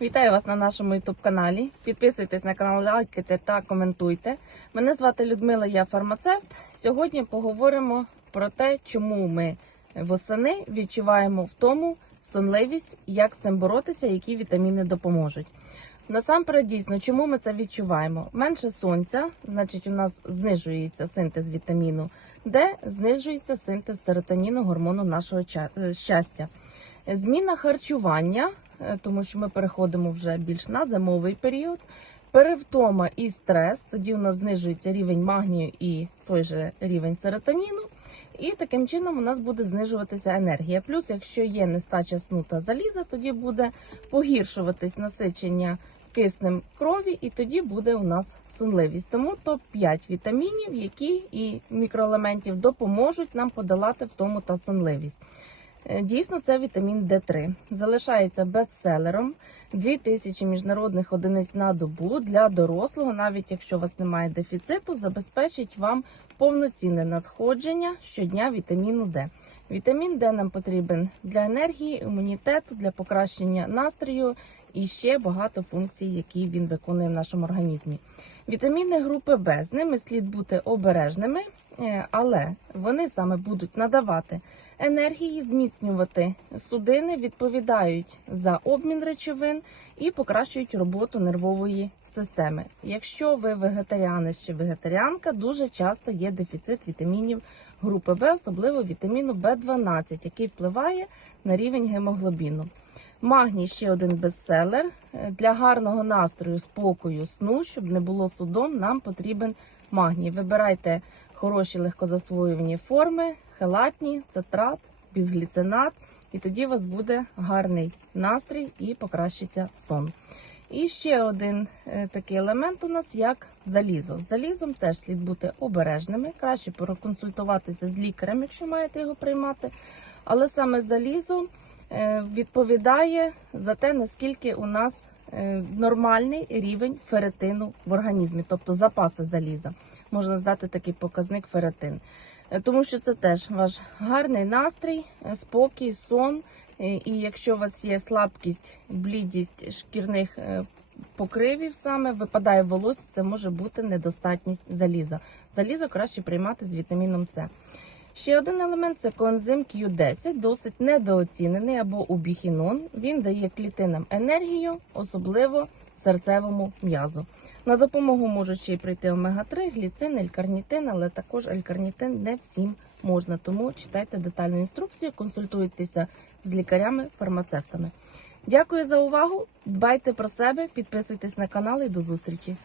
Вітаю вас на нашому youtube каналі. Підписуйтесь на канал, лайкайте та коментуйте. Мене звати Людмила, я фармацевт. Сьогодні поговоримо про те, чому ми восени відчуваємо втому, сонливість, як з цим боротися, які вітаміни допоможуть. Насамперед, дійсно, чому ми це відчуваємо? Менше сонця, значить, у нас знижується синтез вітаміну Д, знижується синтез серотоніну, гормону нашого е, щастя. Зміна харчування, тому що ми переходимо вже більш на зимовий період. Перевтома і стрес, тоді у нас знижується рівень магнію і той же рівень серотоніну. І таким чином у нас буде знижуватися енергія. Плюс, якщо є нестача сну та заліза, тоді буде погіршуватись насичення киснем крові, і тоді буде у нас сонливість. Тому топ-5 вітамінів, які і мікроелементів допоможуть нам подолати втому та сонливість. Е, Дійсно, це вітамін Д3. Залишається бестселером. 2000 міжнародних одиниць на добу для дорослого, навіть якщо у вас немає дефіциту, забезпечить вам повноцінне надходження щодня вітаміну Д. Вітамін Д нам потрібен для енергії, імунітету, для покращення настрою і ще багато функцій, які він виконує в нашому організмі. Вітаміни групи Б з ними слід бути обережними, е, але вони саме будуть надавати енергії, зміцнювати судини, відповідають за обмін речовин і покращують роботу нервової системи. Якщо ви вегетаріанець чи вегетаріанка, дуже часто є дефіцит вітамінів групи Б, особливо вітаміну В12, який впливає на рівень гемоглобіну. Магній ще один бестселер. Е, Для гарного настрою, спокою, сну, щоб не було судом, нам потрібен магній. Вибирайте хороші легкозасвоювані форми, хелатні, цитрат, бізгліцинат, і тоді у вас буде гарний настрій і покращиться сон. І ще один е, такий елемент у нас як залізо. З залізом теж слід бути обережними. Краще проконсультуватися з лікарем, якщо маєте його приймати. Але саме залізо відповідає за те, наскільки у нас е, нормальний рівень феретину в організмі, тобто запаси заліза. Можна здати такий показник феретин. Е, Тому що це теж ваш гарний настрій, е, спокій, сон. Е, І якщо у вас є слабкість, блідість шкірних е, покривів, саме випадає волосся, це може бути недостатність заліза. Залізо краще приймати з вітаміном С. Ще один елемент це коензим Q10, досить недооцінений або убіхінон. Він дає клітинам енергію, особливо серцевому м'язу. На допомогу можуть ще й прийти омега-3, гліцин, елькарнітин, але також елькарнітин не всім можна. Тому читайте детальну інструкцію, консультуйтеся з лікарями-фармацевтами. Дякую за увагу! Дбайте про себе, підписуйтесь на канал і до зустрічі!